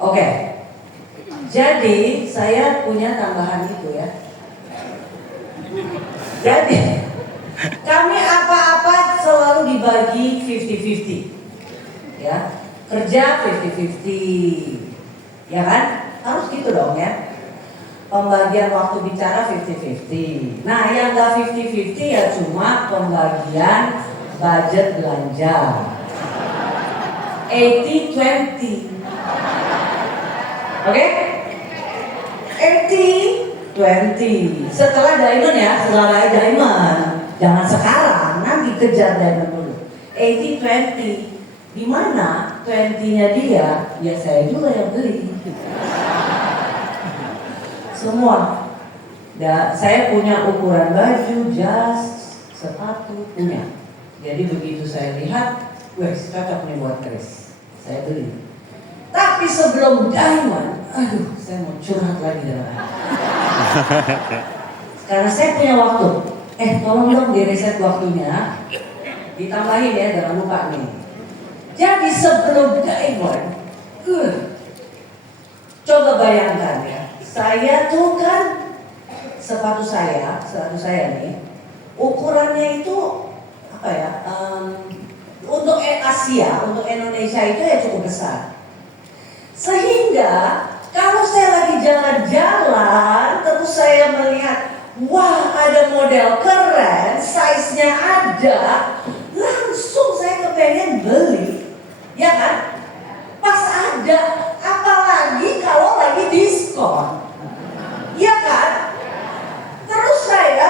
Oke, jadi saya punya tambahan itu ya. Jadi kami apa-apa selalu dibagi 50-50 ya. Kerja 50-50 ya kan? Harus gitu dong ya. Pembagian waktu bicara 50-50. Nah yang gak 50-50 ya cuma pembagian budget belanja 80-20. Oke? 80-20. Setelah diamond ya, setelah diamond. Jangan sekarang, nanti kejar diamond dulu. 80-20. Di mana 20-nya dia, ya saya juga yang beli. Semua. Ya, saya punya ukuran baju, jas, sepatu, punya. Jadi begitu saya lihat, wah cocok nih buat Chris. Saya beli. Tapi sebelum diamond, aduh, saya mau curhat lagi dengan Anda. Karena saya punya waktu. Tolong dong di reset waktunya. Ditambahin ya, jangan lupa nih. Jadi sebelum diamond, coba bayangkan ya. Saya tuh kan sepatu saya nih, ukurannya itu apa ya? Untuk Asia, untuk Indonesia itu ya cukup besar. Sehingga kalau saya lagi jalan-jalan, terus saya melihat, wah ada model keren, size-nya ada, langsung saya kepengen beli, ya kan? Pas ada, apalagi kalau lagi diskon, ya kan? Terus saya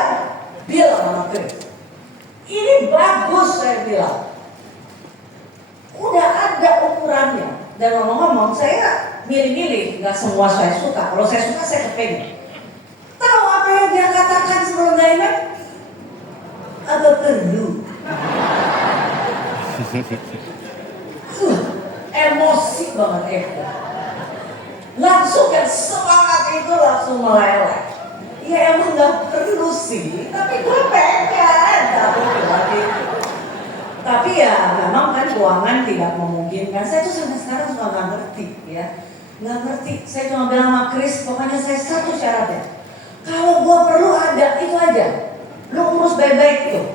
bilang sama Chris, ini bagus, saya bilang. Udah ada ukurannya. Dan ngomong-ngomong, saya milih-milih, nggak semua saya suka. Kalau saya suka, saya kepengen. Tahu apa yang dia katakan sebelum diamond? Agak perlu. Emosi banget langsung kan semangat itu langsung meleleh. Ya emang nggak perlu sih, tapi gue pengen. Tapi ya memang kan keuangan tidak memungkinkan. Saya tuh sampai sekarang suka nggak ngerti ya, nggak ngerti. Saya cuma bilang sama Chris, pokoknya saya satu syaratnya, kalau gua perlu ada itu aja, lu urus baik-baik tuh,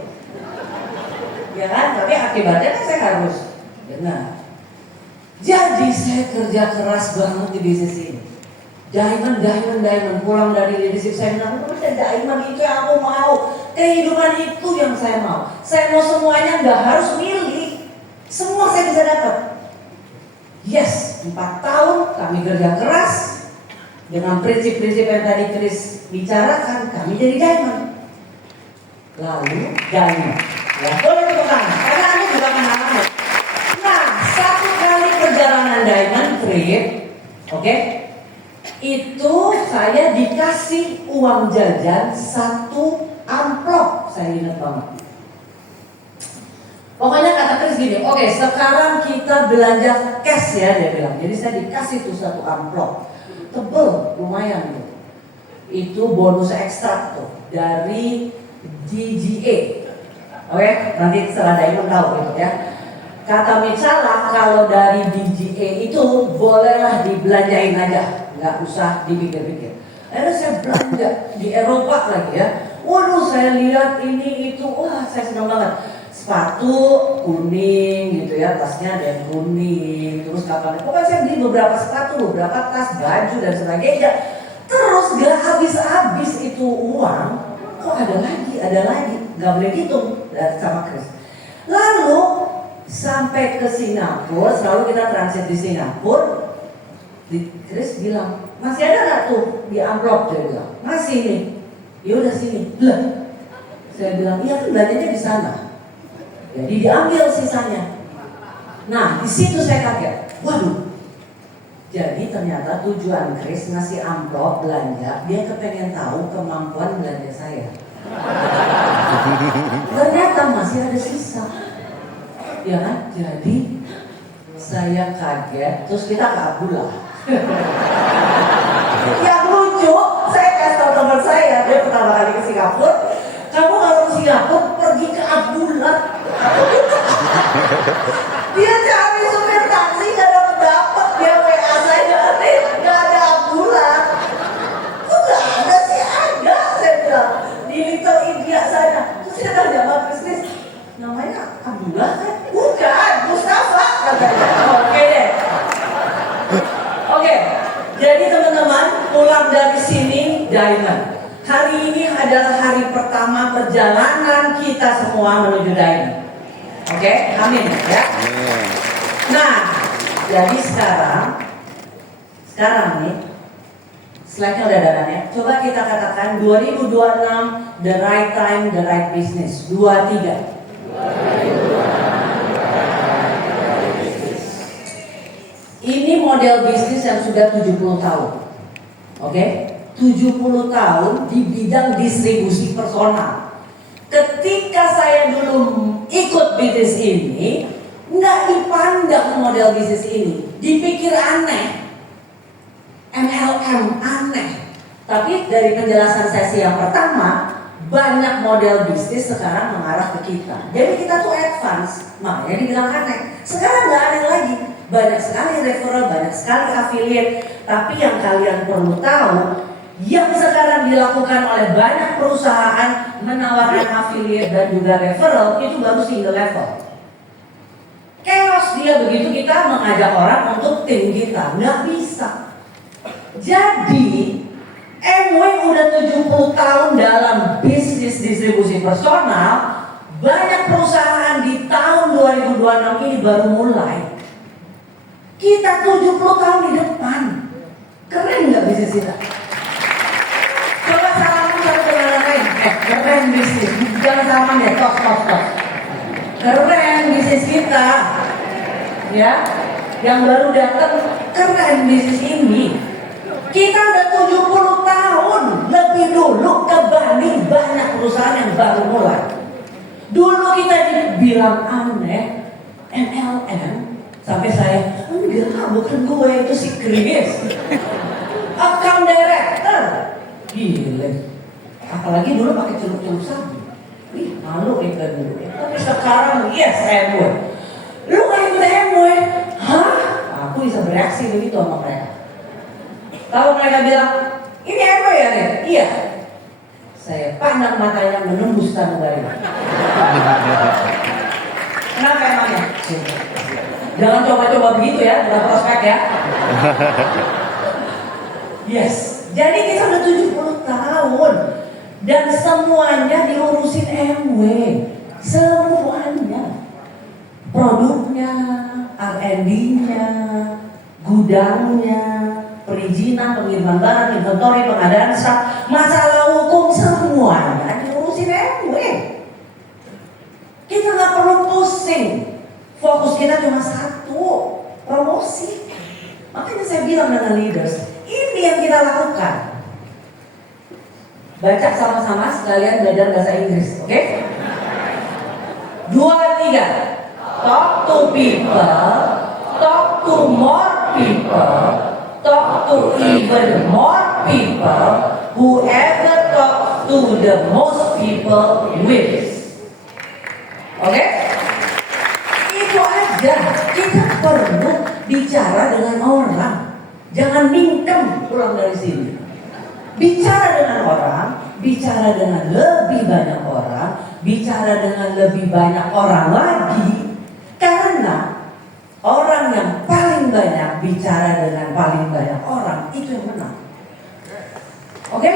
ya kan? Tapi akibatnya kan saya harus benar. Jadi saya kerja keras banget di bisnis ini. Diamond, pulang dari leadership seminar, diamond itu yang aku mau, kehidupan itu yang saya mau. Saya mau semuanya, nggak harus milih, semua saya bisa dapat. Yes, 4 tahun kami kerja keras dengan prinsip-prinsip yang tadi Chris bicarakan, kami jadi diamond. Lalu diamond, ya boleh tepuk tangan, karena Anda juga mengalami. Nah, 1 kali perjalanan diamond trip, oke? Itu saya dikasih uang jajan 1 amplop, saya ingat banget. Pokoknya kata Chris gini, oke, sekarang kita belanja cash ya, dia bilang. Jadi saya dikasih tuh 1 amplop, tebel, lumayan tuh. Itu bonus ekstra tuh dari DGA. Oke, nanti setelah Diamond tahu gitu ya. Kata Mitsala, kalau dari DGA itu bolehlah dibelanjain aja, nggak usah dipikir-pikir. Akhirnya saya belanja di Eropa lagi ya. Waduh, saya lihat ini itu, wah saya senang banget. Sepatu kuning gitu ya, tasnya ada yang kuning, terus kapan? Pokoknya saya beli beberapa sepatu, beberapa tas, baju dan sebagainya. Terus gak habis-habis itu uang, kok ada lagi, gak boleh hitung sama Chris. Lalu sampai ke Singapura, selalu kita transit di Singapura. Chris bilang, masih ada nggak tuh di amplop? Dia bilang, masih nih. Ya udah sini. Lah, saya bilang, iya kan belanjanya di sana. Jadi diambil sisanya. Nah, di situ saya kaget. Waduh. Jadi ternyata tujuan Chris ngasih amplop belanja, dia kepengen tahu kemampuan belanja saya. Ternyata masih ada sisa. Ya kan? Jadi saya kaget, terus kita kabur lah. Yang lucu, saya kasih tahu teman saya, dia pertama kali ke Singapura, kamu kalau ke Singapura pergi ke Abdullah. Dia cari supir taksi gak dapet, dia WA saya. Oke, jadi teman-teman pulang dari sini Diamond. Hari ini adalah hari pertama perjalanan kita semua menuju Diamond. Oke, amin ya. Nah, jadi sekarang nih, slide-nya udah ada kan ya. Coba kita katakan 2026 the right time, the right business. 23. Ini model bisnis yang sudah 70 tahun. Oke? 70 tahun di bidang distribusi personal. Ketika saya dulu ikut bisnis ini, nggak dipandang model bisnis ini, dipikir aneh, MLM aneh. Tapi dari penjelasan sesi yang pertama, banyak model bisnis sekarang mengarah ke kita. Jadi kita tuh advance, makanya dibilang aneh. Sekarang nggak aneh lagi, banyak sekali referral, banyak sekali affiliate. Tapi yang kalian perlu tahu, yang sekarang dilakukan oleh banyak perusahaan menawarkan affiliate dan juga referral itu baru single level. Chaos dia begitu kita mengajak orang untuk tim kita, nggak bisa. Jadi MW udah 70 tahun dalam bisnis distribusi personal. Banyak perusahaan di tahun 2026 ini baru mulai. Kita 70 tahun di depan. Keren nggak bisnis kita? Coba salaman satu dengan yang lain. Keren bisnis. Jangan salaman deh, tos. Keren bisnis kita. Ya, yang baru datang keren bisnis ini. Kita udah 70 tahun lebih dulu kebanding banyak perusahaan yang baru mulai. Dulu kita dibilang aneh, MLM, sampai saya, enggak, bukan gue, itu si Chris. Account director. Gila. Apalagi dulu pakai celup-celup sabu. Wih, malu kita dulu. Tapi sekarang, yes, MW. Lu kan ikut MW? Hah? Aku bisa bereaksi begitu sama mereka. Kalau mereka bilang, ini apa ya nih? Iya. Saya pandang matanya menembus sanubari. Kenapa emangnya? Jangan coba-coba begitu ya, udah prospek ya. Yes. Jadi kita udah 70 tahun. Dan semuanya diurusin MW. Semuanya. Produknya, R&D-nya, gudangnya, perizinan, pengiriman barang, inventory, pengadaan stok, masalah hukum, semuanya diurusin MW. Kita nggak perlu pusing, fokus kita cuma satu, promosi. Makanya saya bilang dengan leaders, ini yang kita lakukan. Baca sama-sama sekalian belajar bahasa Inggris, oke? 2, 3. Talk to people, talk to more people, talk to even more people, whoever talk to the most people wins. Oke? Itu aja. Kita perlu bicara dengan orang. Jangan mingkem pulang dari sini. Bicara dengan orang, bicara dengan lebih banyak orang, bicara dengan lebih banyak orang lagi. Karena orang yang paling banyak bicara dengan paling banyak orang itu yang menang. Oke?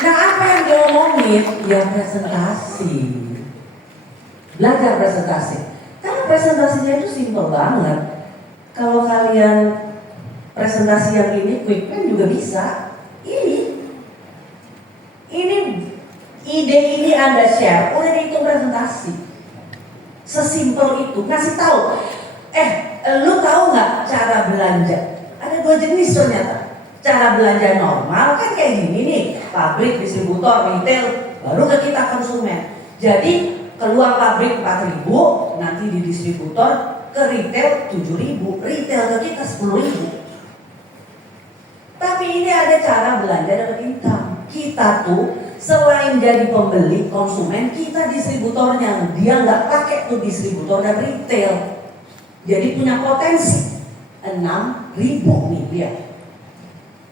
Nah, apa yang diomongin? Ya presentasi. Belajar presentasi. Karena presentasinya itu simpel banget. Kalau kalian presentasi yang ini quick win juga bisa. Ini ide ini Anda share, udah dihitung presentasi. Sesimpel itu, ngasih tahu. Lu tahu nggak cara belanja? Ada 2 jenis ternyata. Cara belanja normal kan kayak gini nih, pabrik, distributor, retail, baru ke kita konsumen. Jadi keluar pabrik 4.000, nanti di distributor ke retail 7.000, retail ke kita 10.000. Tapi ini ada cara belanja dapat income. Kita tuh selain jadi pembeli, konsumen, kita distributornya. Dia nggak pakai tuh distributor dan retail. Jadi punya potensi 6.000 nih lihat.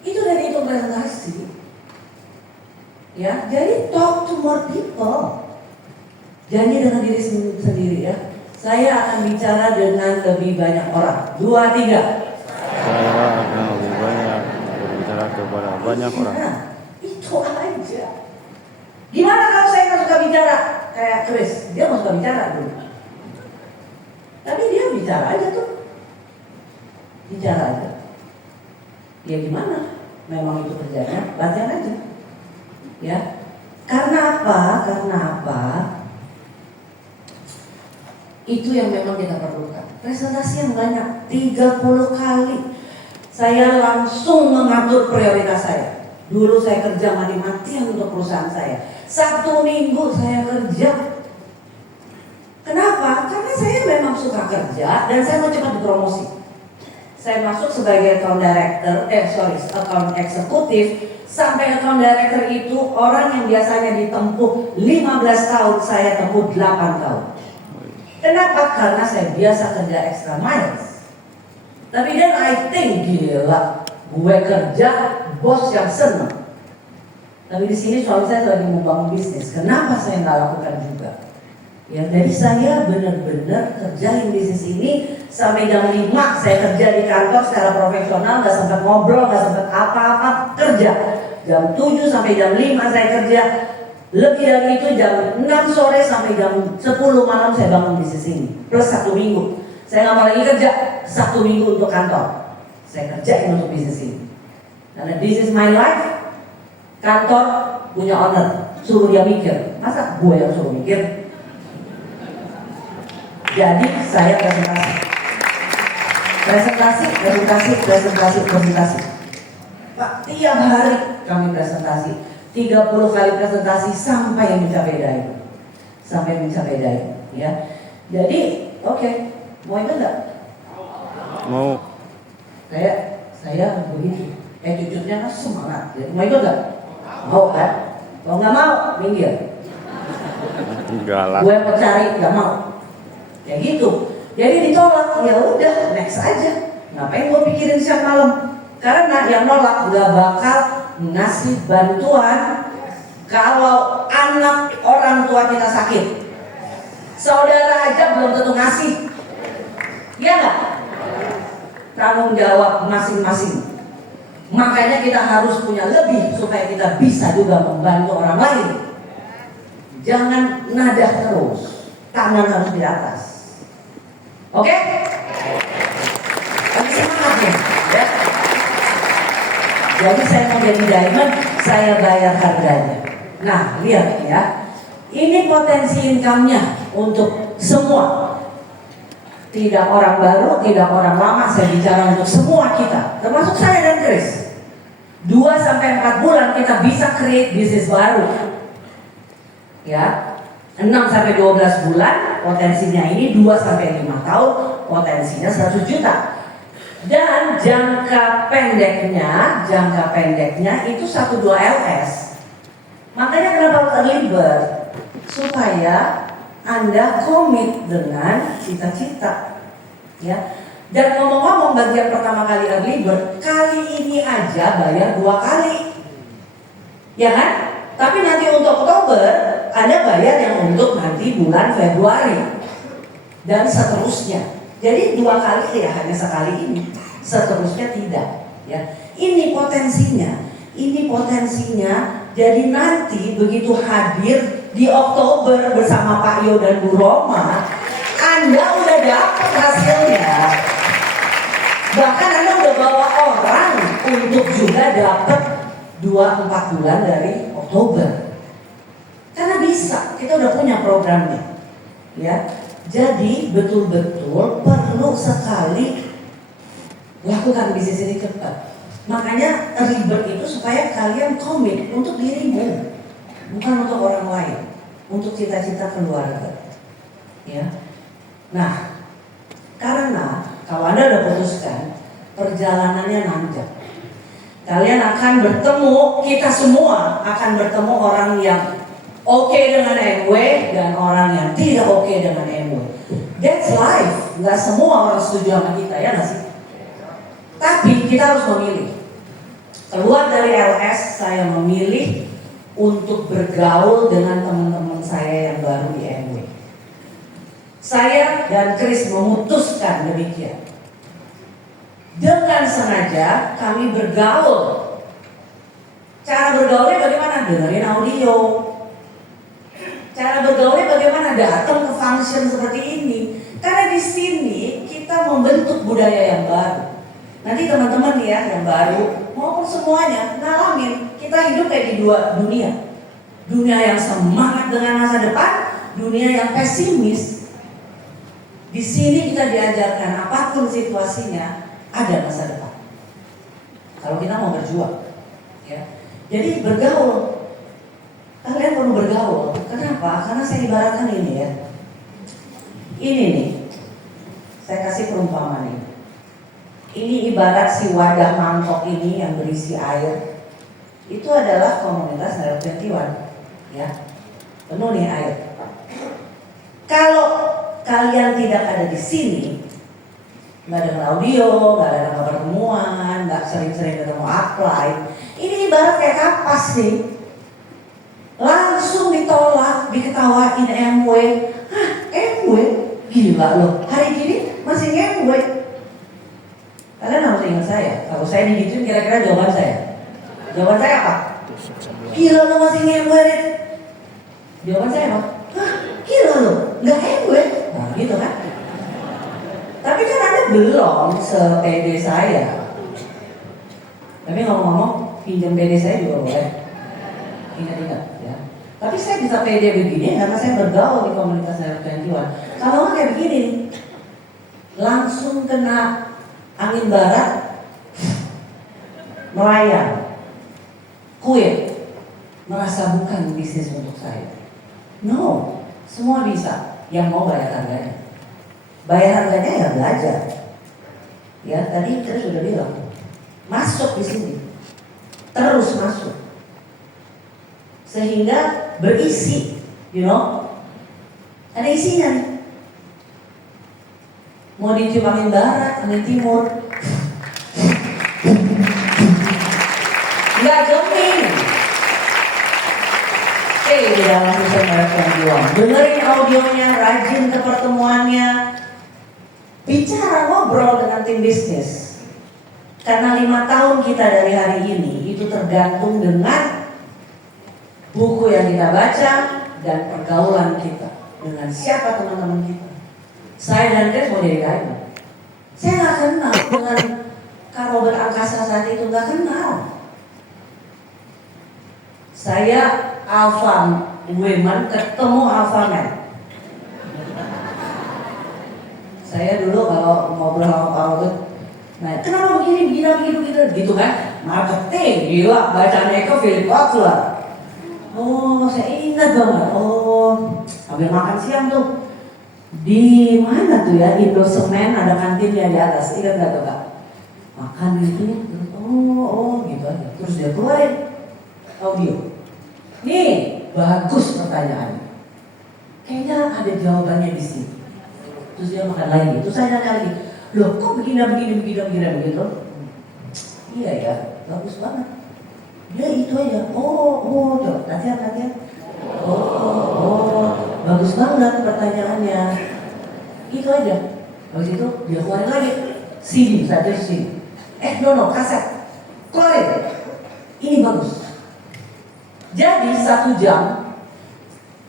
Itu dari itu presentasi. Ya, jadi talk to more people. Janji dengan diri sendiri ya. Saya akan bicara dengan lebih banyak orang. 2, 3. Saya akan lebih banyak berbicara kepada banyak orang. Itu aja. Gimana kalau saya nggak suka bicara? Kayak Chris, dia nggak suka bicara dulu. Tapi dia bicara aja tuh. Bicara aja. Ya gimana? Memang itu kerjanya, latihan aja. Ya. Karena apa? Karena apa? Itu yang memang kita perlukan. Presentasi yang banyak, 30 kali. Saya langsung mengatur prioritas saya. Dulu saya kerja mati-matian untuk perusahaan saya. 1 minggu saya kerja. Kenapa? Karena saya memang suka kerja dan saya mau cepat dipromosi. Saya masuk sebagai account director, account eksekutif. Sampai account director itu orang yang biasanya ditempuh 15 tahun, saya tempuh 8 tahun. Kenapa? Karena saya biasa kerja extra miles. Tapi then I think, gila, gue kerja, bos yang seneng. Tapi di sini suami saya lagi membangun bisnis. Kenapa saya nggak lakukan juga? Ya dari saya benar-benar kerjain bisnis ini sampai jam 5 saya kerja di kantor secara profesional, nggak sempat ngobrol, nggak sempat apa-apa, kerja. Jam 7 sampai jam 5 saya kerja. Lebih dari itu jam 6 sore sampai jam 10 malam saya bangun bisnis ini. Plus 1 minggu. Saya nggak mau lagi kerja, 1 minggu untuk kantor. Saya kerjain untuk bisnis ini. Karena this is my life. Kantor punya owner, suruh dia mikir. Masa gue yang suruh mikir? Jadi saya presentasi. Pak, tiap hari kami presentasi. 30 kali presentasi sampai mencapai daya. Ya. Jadi, oke. Mau itu enggak? Mau. Saya begitu. Cucunya kan semangat. Ya. Mau itu enggak? Mau kan? Kalau nggak mau, minggir. Enggak lah. Gue mau cari, nggak mau. Ya gitu. Jadi ditolak, ya udah next aja. Ngapain gue pikirin siang malam? Karena yang nolak nggak bakal ngasih bantuan kalau anak orang tua kita sakit. Saudara aja belum tentu ngasih. Iya nggak? Tanggung jawab masing-masing. Makanya kita harus punya lebih supaya kita bisa juga membantu orang lain. Jangan nadah terus, tangan harus di atas. Oke? Lagi semangat ya? Jadi saya mau jadi diamond, saya bayar harganya. Nah, lihat ya. Ini potensi income-nya untuk semua. Tidak orang baru, tidak orang lama, saya bicara untuk semua kita, termasuk saya dan Chris. 2-4 bulan kita bisa create bisnis baru. Ya, 6-12 bulan potensinya ini, 2-5 tahun potensinya 100 juta. Dan jangka pendeknya itu 1-2 LS. Makanya kenapa harus early bird? Supaya Anda komit dengan cita-cita, ya. Dan ngomong-ngomong, bagian pertama kali early bird, kali ini aja bayar 2 kali, ya kan? Tapi nanti untuk Oktober, Anda bayar yang untuk nanti bulan Februari dan seterusnya. Jadi 2 kali ya, hanya sekali ini, seterusnya tidak, ya. Ini potensinya. Jadi nanti begitu hadir di Oktober bersama Pak Yo dan Bu Roma, Anda udah dapat hasilnya. Bahkan Anda udah bawa orang untuk juga dapat 2-4 bulan dari Oktober. Karena bisa, kita udah punya programnya, ya. Jadi betul-betul perlu sekali lakukan bisnis ini cepat. Makanya ribet itu supaya kalian komit untuk dirimu, bukan untuk orang lain, untuk cita-cita keluarga, ya. Nah, karena kalau Anda udah putuskan, perjalanannya nanjak. Kalian akan bertemu, kita semua akan bertemu orang yang oke dengan MW dan orang yang tidak oke dengan MW. That's life. Nggak semua orang setuju sama kita, ya nggak sih? Tapi kita harus memilih. Keluar dari LS, saya memilih untuk bergaul dengan teman-teman saya yang baru di MW. Saya dan Chris memutuskan demikian. Dengan sengaja kami bergaul. Cara bergaulnya bagaimana? Dengerin audio. Cara bergaulnya bagaimana? Datang ke function seperti ini. Karena di sini kita membentuk budaya yang baru. Nanti teman-teman ya yang baru maupun semuanya ngalamin kita hidup kayak di dua dunia. Dunia yang semangat dengan masa depan, dunia yang pesimis. Di sini kita diajarkan apapun situasinya ada masa depan. Kalau kita mau berjuang, ya. Jadi bergaul. Kalian perlu bergaul. Kenapa? Karena saya ibaratkan ini ya. Ini nih. Saya kasih perumpamaan ini. Ini ibarat si wadah mangkok ini yang berisi air. Itu adalah komunitas Narok 21, ya. Penuh nih air. Kalau kalian tidak ada di sini, nggak ada audio, nggak ada pertemuan, nggak sering-sering ketemu upline, ini ibarat kayak kapas nih. Langsung ditolak, diketawain MW. Hah, MW? Gila loh, hari gini masih MW. Kalian harus ingat saya. Kalau saya digituin kira-kira jawaban saya. Jawaban saya apa? Gila lo masih ngemwe. Jawaban saya apa? Hah, gila lo, nggak ngemwe. Nah gitu kan. Tapi kan Anda belum se-PD saya. Tapi ngomong-ngomong, pinjam PD saya juga boleh. Ingat-ingat ya. Tapi saya bisa PD begini karena saya bergaul di komunitas Narok 21. Kalau nggak kayak begini, langsung kena angin barat, melayang, quit, merasa bukan bisnis untuk saya. No, semua bisa. Yang mau bayar harganya. Bayar harganya ya belajar. Ya tadi kita sudah bilang, masuk di sini, terus masuk, sehingga berisi, ada isinya nih. Mau dicium angin barat, angin timur, nggak geming. Di dalam sistem Narok 21, dengerin audionya, rajin ke pertemuannya, bicara ngobrol dengan tim bisnis. Karena 5 tahun kita dari hari ini itu tergantung dengan buku yang kita baca dan pergaulan kita dengan siapa teman-teman kita. Saya dan Chris mau jadi kaya. Saya nggak kenal dengan Kak Robert Angkasa saat itu, nggak kenal. Saya alpha women ketemu alpha men. Saya dulu kalau ngobrol sama Kak Robert, nah kenapa begini gitu kan? Marketing, gila, baca Eko Philip Kotler. Oh, saya ingat banget. Oh, habis makan siang tuh. Di mana tuh ya, Indosemen ada kantinnya di atas, ingat gak tuh Kak? Makan gitu, gitu aja. Terus dia keluarin audio. Nih, bagus pertanyaannya. Kayaknya ada jawabannya di sini. Terus dia makan lagi. Terus saya nanya lagi, loh kok begini begitu? Iya ya, bagus banget. Dia itu aja. Coba latihan. Bagus banget pertanyaannya. Itu aja. Habis itu dia keluarin lagi CD, kaset. Keluarin. Ini bagus. Jadi 1 jam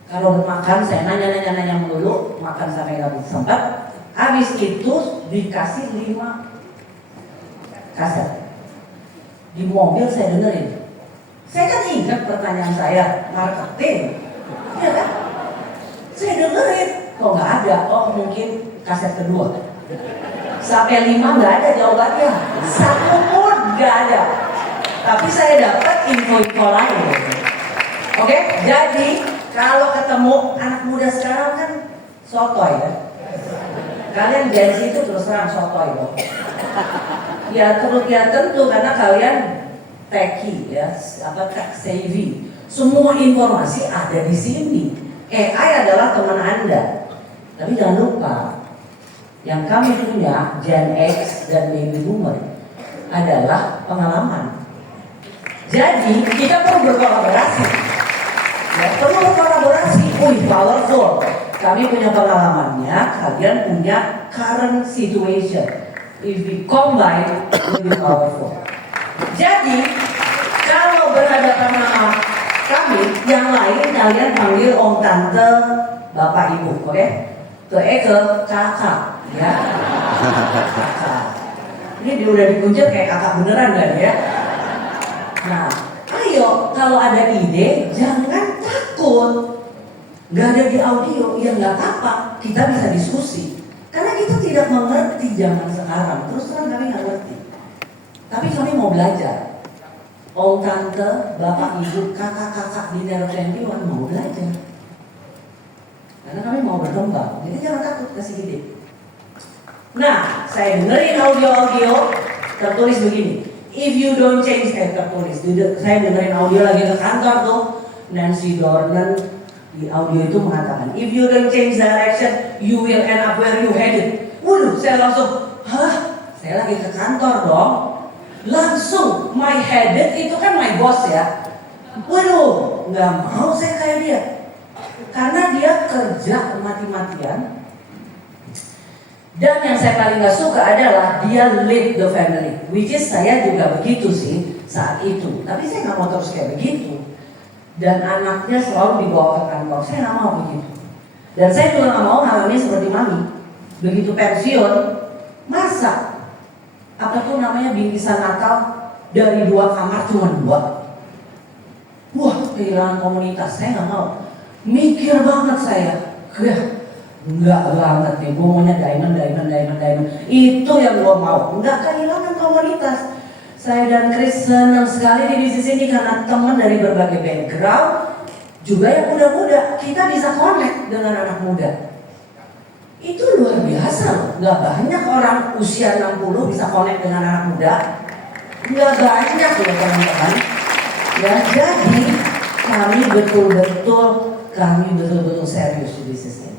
kalau bermakan saya nanya melulu, makan sampai nggak sempat. Habis itu dikasih 5 kaset. Di mobil saya dengerin. Saya kan ingat pertanyaan saya, marketing. Iya kan? Saya dengerin, kok nggak ada? Oh mungkin kaset kedua. Sampai 5 nggak ada jawabannya, 1 pun nggak ada. Tapi saya dapat info-info lain. Oke, jadi kalau ketemu anak muda sekarang kan sotoy ya. Kalian Gen Z itu terus terang sotoy loh. Ya tentu karena kalian techy ya, tech savvy. Semua informasi ada di sini. AI adalah teman Anda. Tapi jangan lupa, yang kami punya Gen X dan Baby Boomer adalah pengalaman. Jadi kita perlu berkolaborasi. Ya, perlu berkolaborasi. Powerful. kami punya pengalamannya, kalian punya current situation. If we combine, it will be powerful. Jadi, kalau berhadapan sama kami, yang lain kalian panggil om, tante, bapak, ibu, oke? Ke kakak, ya. Kakak. Ini dia udah dikunci kayak kakak beneran kan ya? Nah, ayo kalau ada ide jangan takut. Gak ada di audio, ya nggak apa-apa. Kita bisa diskusi. Karena kita tidak mengerti zaman sekarang. Terus terang kami nggak ngerti. Tapi kami mau belajar. Om, tante, bapak, ibu, kakak-kakak di daerah 21 mau belajar. Karena kami mau berkembang. Jadi jangan takut kasih ide. Nah, saya dengerin audio-audio tertulis begini. If you don't change, tertulis. Saya dengerin audio lagi ke kantor tuh. Nancy Dornan di audio itu mengatakan, if you don't change direction, you will end up where you headed. Waduh, saya langsung, saya lagi ke kantor dong. Langsung, my headed itu kan my boss ya. Waduh, nggak mau saya kayak dia. Karena dia kerja mati-matian. Dan yang saya paling gak suka adalah dia lead the family, which is saya juga begitu sih saat itu. Tapi saya gak mau terus kayak begitu. Dan anaknya selalu dibawa ke kantor, saya gak mau begitu. Dan saya juga gak mau ngalamin seperti mami. Begitu pensiun, masa apa tuh namanya bingkisan Natal dari 2 kamar cuma 2. Wah, kehilangan komunitas, saya gak mau. Mikir banget saya. Enggak banget nih, gue maunya diamond. Itu yang gue mau, enggak kehilangan komunitas. Saya dan Chris senang sekali di bisnis ini karena teman dari berbagai background, juga yang muda-muda, kita bisa connect dengan anak muda. Itu luar biasa loh, enggak banyak orang usia 60 bisa connect dengan anak muda. Enggak banyak loh teman-teman. Ya, jadi kami betul-betul serius di bisnis ini.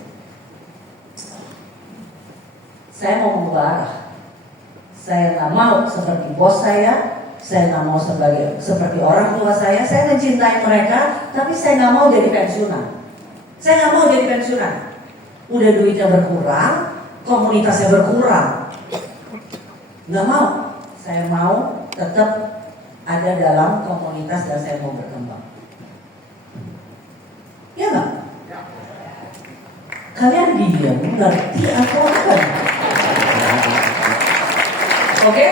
Saya mau mengubah arah. Saya nggak mau seperti bos saya nggak mau seperti orang tua saya mencintai mereka, tapi saya nggak mau jadi pensiunan. Saya nggak mau jadi pensiunan. Udah duitnya berkurang, komunitasnya berkurang. Nggak mau. Saya mau tetap ada dalam komunitas dan saya mau berkembang. Ya nggak? Kalian diam, ngerti atau apa? Oke?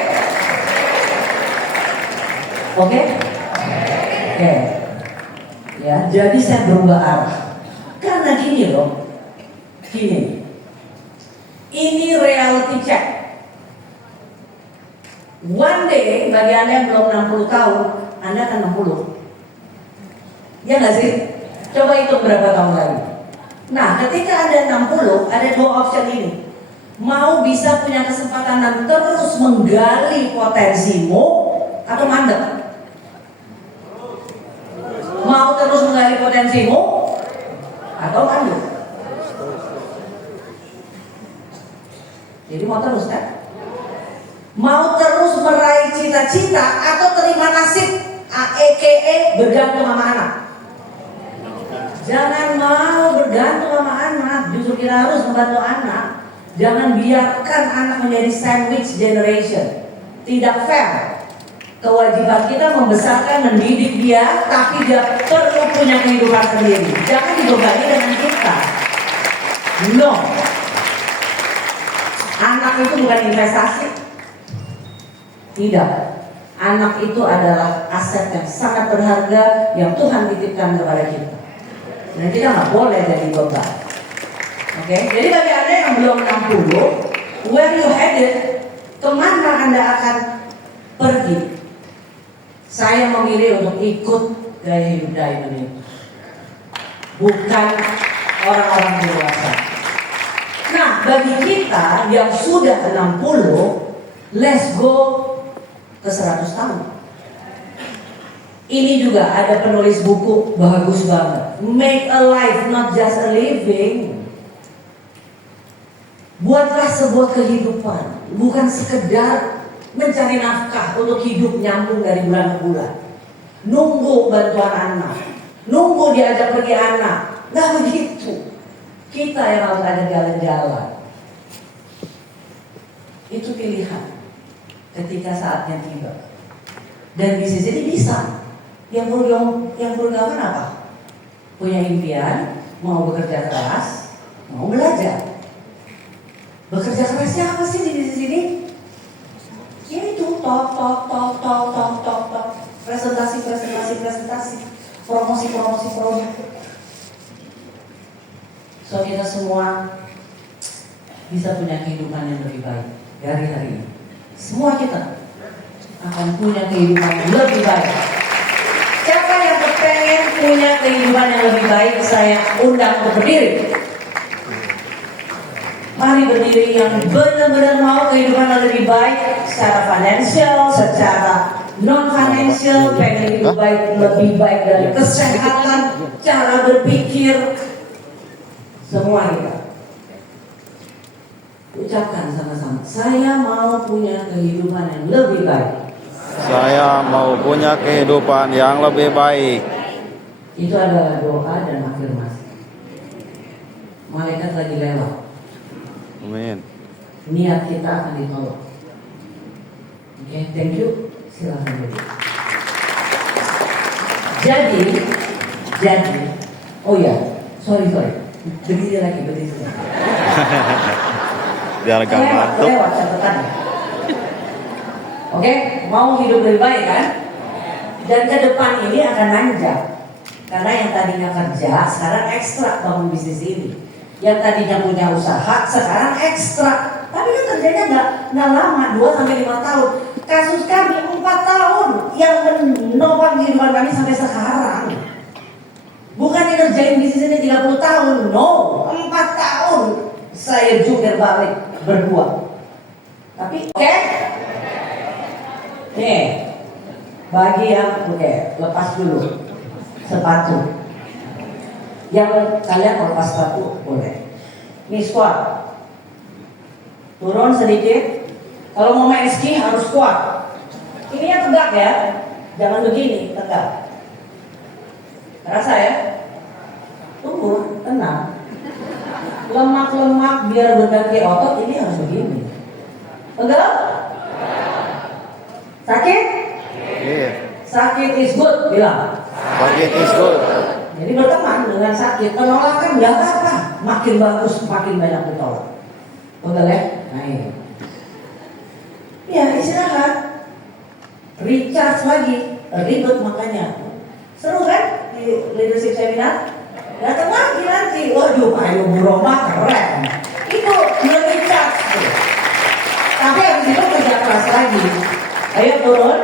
Oke? Ya, jadi saya berubah arah. Karena gini loh. Gini. Ini reality check. One day, bagi Anda yang belum 60 tahun, Anda akan 60. Ya nggak sih? Coba hitung berapa tahun lagi. Nah, ketika Anda 60, ada 2 option ini. Mau bisa punya kesempatan dan terus menggali potensimu atau mandek? Mau terus menggali potensimu atau mandek? Jadi mau terus kan? Mau terus meraih cita-cita atau terima nasib AEKE bergantung sama anak? Jangan mau bergantung sama anak, justru kita harus membantu anak. Jangan biarkan anak menjadi sandwich generation. Tidak fair. Kewajiban kita membesarkan, mendidik dia, tapi dia perlu punya kehidupan sendiri. Jangan dibebani dengan kita. No. Anak itu bukan investasi. Tidak. Anak itu adalah aset yang sangat berharga yang Tuhan titipkan kepada kita. Dan kita nggak boleh jadi beban. Oke, jadi bagi Anda yang belum 60, where you headed, kemana Anda akan pergi? Saya memilih untuk ikut gaya hidup diamond ini, bukan orang-orang dewasa. Nah, bagi kita yang sudah 60, let's go ke 100 tahun. Ini juga ada penulis buku bagus banget. Make a life, not just a living. Buatlah sebuah kehidupan, bukan sekedar mencari nafkah untuk hidup nyambung dari bulan ke bulan. Nunggu bantuan anak, nunggu diajak pergi anak, nggak begitu. Kita yang harus ada jalan-jalan. Itu pilihan ketika saatnya tiba. Dan bisa jadi bisa. Yang perlu dilakukan apa? Punya impian, mau bekerja keras, mau belajar. Bekerja kerasnya apa sih di sini? Ya itu tok. Presentasi, promosi produk. So kita semua bisa punya kehidupan yang lebih baik dari hari ini. Semua kita akan punya kehidupan yang lebih baik. Siapa yang kepengen punya kehidupan yang lebih baik, saya undang untuk berdiri. Mari berdiri yang benar-benar mau kehidupan yang lebih baik secara financial, secara non-financial, pengen hidup baik, lebih baik dari kesehatan, cara berpikir, semua kita. Ucapkan sama-sama, saya mau punya kehidupan yang lebih baik. Saya mau punya kehidupan yang lebih baik. Itu adalah doa dan afirmasi. Malaikat lagi lewat. Amin. Niat kita akan ditolong. Oke, thank you. Silakan dulu. Jadi, oh ya, sorry. Berdiri lagi. Biar gak ngantuk. Lewat catatannya. Oke, mau hidup lebih baik kan? Dan ke depan ini akan nanjak. Karena yang tadinya kerja, sekarang ekstra bangun bisnis ini. Yang tadinya punya usaha, sekarang ekstra. Tapi kan kerjanya nggak lama, 2-5 tahun. Kasus kami 4 tahun yang menopang kehidupan kami sampai sekarang. Bukan ngerjain bisnis ini 30 tahun, no, 4 tahun. Saya jungkir balik berdua. Tapi oke? Nih, bagi yang lepas dulu sepatu. Yang kalian mau lepas sepatu boleh. Ini squat. Turun sedikit. Kalau mau main ski harus kuat. Ininya tegak ya, jangan begini, tegak. Terasa ya? Tunggu, tenang. Lemak-lemak biar berganti otot ini harus begini. Tegak? Sakit? Iya. Sakit is good, bilang. Sakit is good. Jadi berteman dengan sakit, penolakan nggak apa-apa. Makin bagus, makin banyak ditolak. Betul ya? Nah ini. Ya istirahat. Recharge lagi. Ribet makanya. Seru kan di leadership seminar? Datang lagi nanti. Waduh, ayo Bu Roma keren. Itu nge-recharge tuh. Tapi habis itu kerja keras lagi. Ayo turun.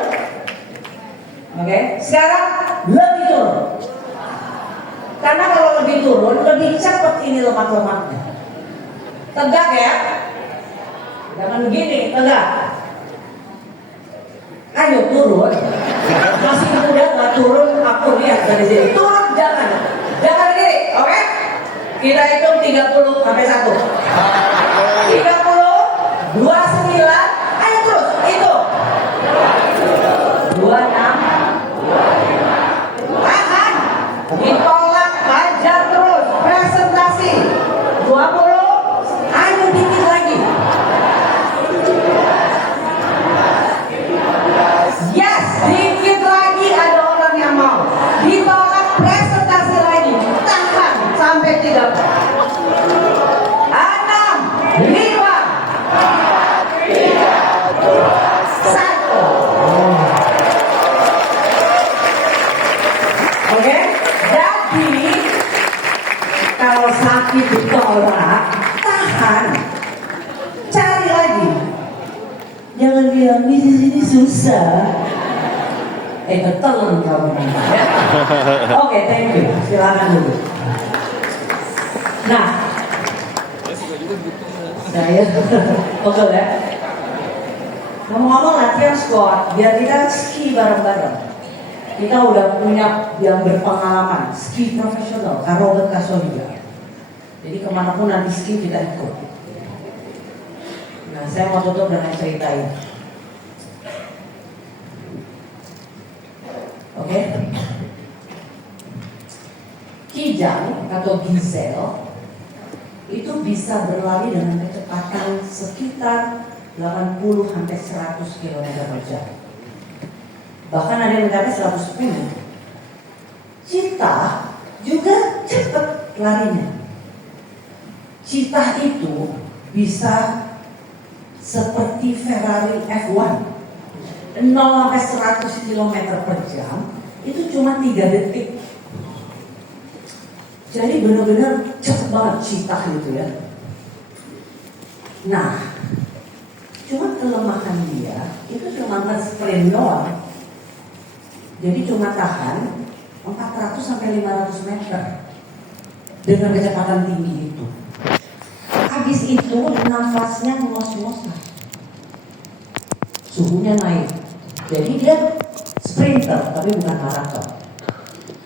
Oke, sekarang lebih turun. Karena kalau lebih turun, lebih cepat ini lemak-lemaknya. Tegak ya. Jangan begini, tegak. Ayo turun. Masih muda nggak turun, aku lihat dari sini. Turun jangan begini, oke? Kita hitung 30 sampai 1. 30, 29, ayo terus, itu. 26, tahan, ditolak, hajar terus, presentasi. 20, ayo dikit lagi. Yes, dikit lagi ada orang yang mau. Ditolak, presentasi lagi, tahan sampai 3. 6, 5, 1. Oke, jadi kalau sakit ditolak, tahan, cari lagi. Jangan bilang bisnis ini susah. Betul kamu. Oke, thank you. Silakan dulu. Nah, saya betul ya. Ngomong-ngomong latihan squat, biar kita ski bareng-bareng. Kita udah punya yang berpengalaman, ski profesional, Robert Kasolia. Jadi kemanapun nanti ski kita ikut. Nah, saya mau tutup dengan cerita ini. Oke? Kijang atau Giselle bisa berlari dengan kecepatan sekitar 80-100 km per jam. Bahkan ada yang mencapai 110. Cheetah juga cepat larinya. Cheetah itu bisa seperti Ferrari F1. 0-100 km per jam itu cuma 3 detik. Jadi benar-benar cepat banget cheetah itu ya. Nah, cuma kelemahan dia itu cuma nge-sprint doang. Jadi cuma tahan 400-500 meter dengan kecepatan tinggi itu. Habis itu nafasnya ngos-ngosan, suhunya naik. Jadi dia sprinter tapi bukan maraton.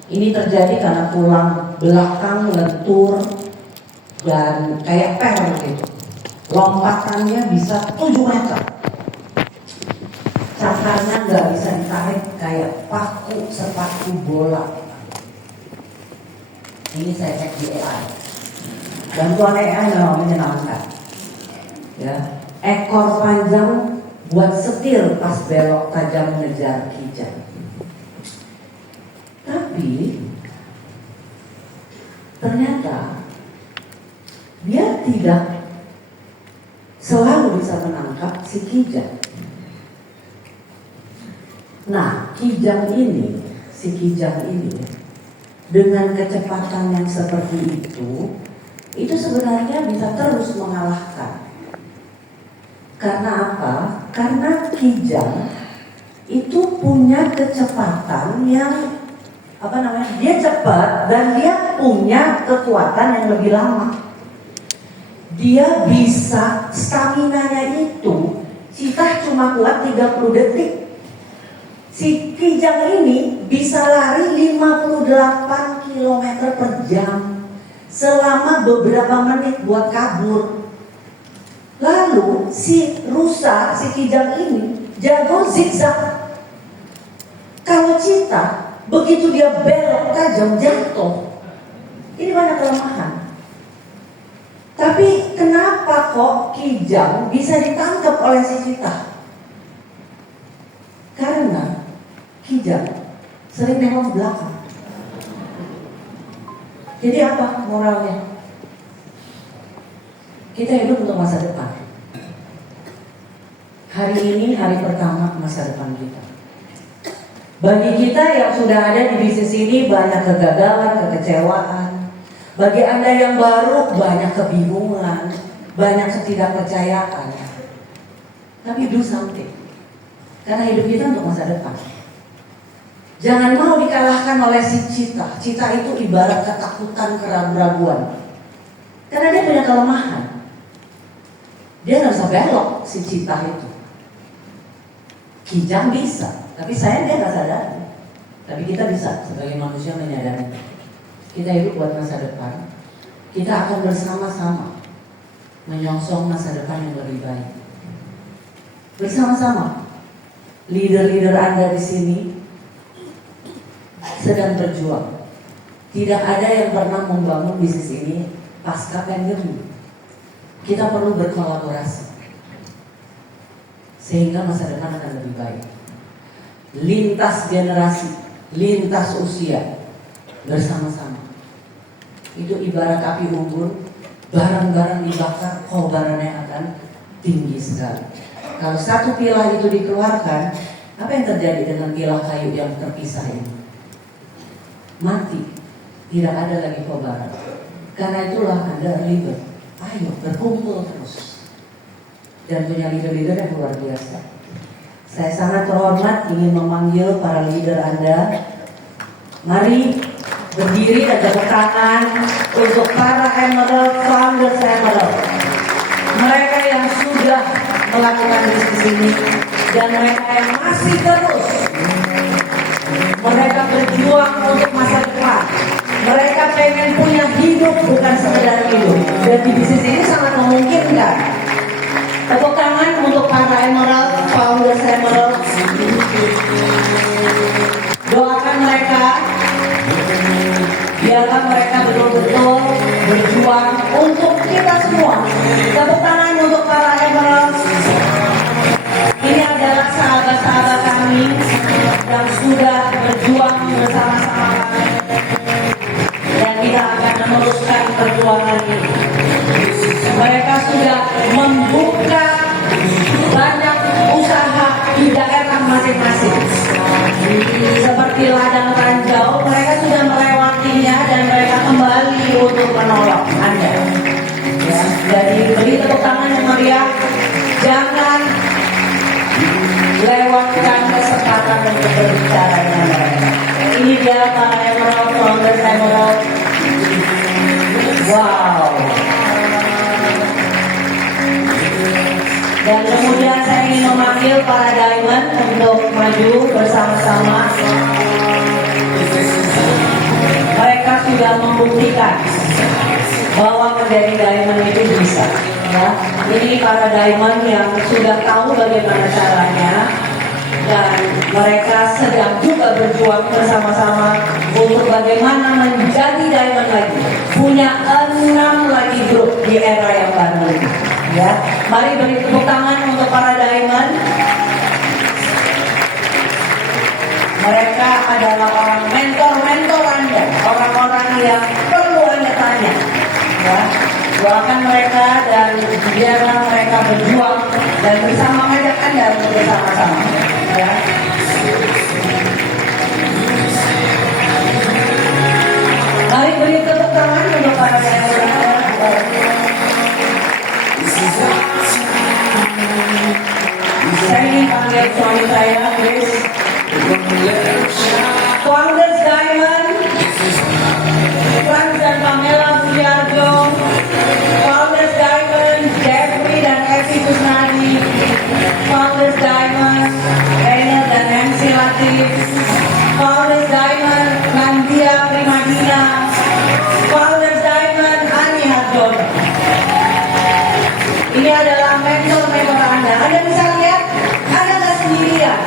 Ini terjadi karena tulang belakang lentur dan kayak per gitu. Lompatannya bisa 7 meter. Cakarnya nggak bisa ditarik kayak paku sepatu bola. Ini saya cek di AI. Bantuan AI memang menyenangkan. Ya, ekor panjang buat setir pas belok tajam ngejar kijang. Tapi ternyata dia tidak selalu bisa menangkap si kijang. Nah, si kijang ini dengan kecepatan yang seperti itu sebenarnya bisa terus mengalahkan. Karena apa? Karena kijang itu punya kecepatan yang dia cepat dan dia punya kekuatan yang lebih lama. Dia bisa, stamina-nya itu cheetah cuma kuat 30 detik. Si kijang ini bisa lari 58 km per jam selama beberapa menit buat kabur. Lalu si kijang ini jago zigzag. Kalau cheetah begitu dia belok tajam jatuh. Ini banyak kelemahan. Tapi kenapa kok kijang bisa ditangkap oleh si cheetah? Karena kijang sering nengok ke belakang. Jadi apa moralnya? Kita hidup untuk masa depan. Hari ini hari pertama masa depan kita. Bagi kita yang sudah ada di bisnis ini banyak kegagalan, kekecewaan. Bagi Anda yang baru banyak kebingungan, banyak ketidakpercayaan. Tapi do something. Karena hidup kita untuk masa depan. Jangan mau dikalahkan oleh si cheetah. Cheetah itu ibarat ketakutan, keraguan-raguan. Karena dia punya kelemahan. Dia nggak bisa belok si cheetah itu. Kijang bisa. Tapi saya dia nggak sadar. Tapi kita bisa sebagai manusia menyadari. Kita hidup buat masa depan. Kita akan bersama-sama menyongsong masa depan yang lebih baik. Bersama-sama. Leader-leader Anda di sini sedang berjuang. Tidak ada yang pernah membangun bisnis ini pasca pandemi. Kita perlu berkolaborasi sehingga masa depan akan lebih baik. Lintas generasi, lintas usia, bersama-sama. Itu ibarat api unggun, barang-barang dibakar, kobarannya akan tinggi sekali. Kalau satu pilah itu dikeluarkan, apa yang terjadi dengan pilah kayu yang terpisah ini? Mati, tidak ada lagi kobaran. Karena itulah Anda leader. Ayo berkumpul terus. Dan punya leader-leader yang luar biasa. Saya sangat terhormat ingin memanggil para leader Anda. Mari berdiri dan tepuk tangan untuk para Emerald Founders Emerald. Mereka yang sudah melakukan bisnis ini dan mereka yang masih terus. Mereka berjuang untuk masa depan. Mereka pengen punya hidup bukan sekedar hidup. Dan di bisnis ini sangat memungkinkan. Tepuk tangan untuk para Emerald, Founders Emerald. Doakan mereka, biarlah mereka betul-betul berjuang untuk kita semua. yang sudah berjuang bersama-sama kami, dan kita akan meneruskan perjuangan ini. Mereka sudah membuka banyak usaha di daerah masing-masing, seperti ladang ranjau. Mereka sudah melewatinya dan mereka kembali untuk menolong Anda. Ya, jadi beri tepuk tangan yang meriah. Jangan lewatkan kesempatan untuk berbicara dengan mereka. Ini dia para Emerald, Founders Emerald. Wow. Dan kemudian saya ingin memanggil para Diamond untuk maju bersama-sama. Mereka sudah membuktikan bahwa menjadi Diamond itu bisa. Ya, ini para Diamond yang sudah tahu bagaimana caranya, dan mereka sedang juga berjuang bersama-sama untuk bagaimana menjadi Diamond lagi. Punya 6 lagi grup di era yang baru ini. Ya, mari beri tepuk tangan untuk para Diamond. Mereka adalah orang mentor-mentor Anda, orang-orang yang perlu Anda tanya. Ya, doakan mereka dan biarlah mereka berjuang dan bersama mengajak Anda untuk bersama-sama. Ya. Mari beri tepuk tangan untuk para Diamond. Saya ingin panggil suami saya, please. Founders Diamond, Frans dan Pamela Sujarjo. Founders Diamond, Jeffrey dan Evi Kusnadi. Founders Diamond, Rainer dan Nancy Latif. Founders Diamond, Nandia Primadina. Founders Diamond, Ani Harjono. Ini adalah mentor-mentor Anda. Anda bisa lihat, Anda nggak sendirian.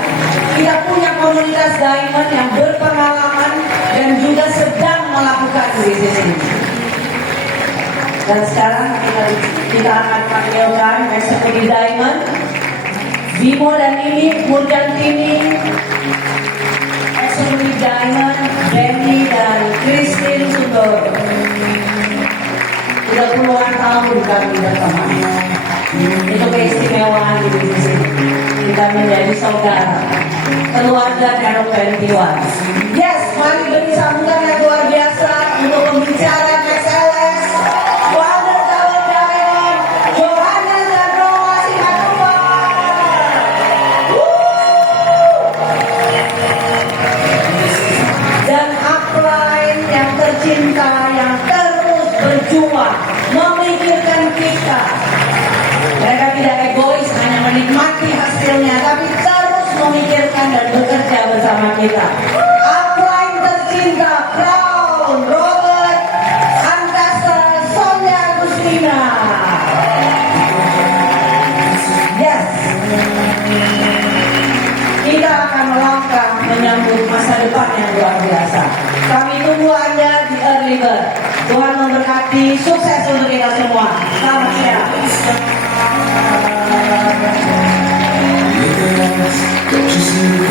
Kita punya komunitas Diamond yang berpengalaman dan juga sedang melakukan bisnis ini. Dan sekarang kita akan panggilkan eksekutif Diamond, Bimo dan Nini Murjantini, eksekutif Diamond, Benny dan Christine Sundoro. Sudah puluhan tahun kami bersama. Itu keistimewaan di bisnis ini. Kita menjadi saudara, keluarga Nano 21. Yes, mari beri sambutan yang luar biasa untuk pembicara XLS, Founders Diamond, Johannes dan Roa Simatupang. Dan upline yang tercinta yang terus berjuang memikirkan kita. Mereka tidak egois hanya menikmati hasilnya, tapi terus memikirkan dan bekerja bersama kita. Upline tercinta, Crown, Robert, Angkasa, Sonia Agustina. Yes. Kita akan melangkah menyambut masa depan yang luar biasa. Kami tunggu Anda di Early Bird. Tuhan memberkati, sukses untuk kita semua. Selamat siang. Don't you see the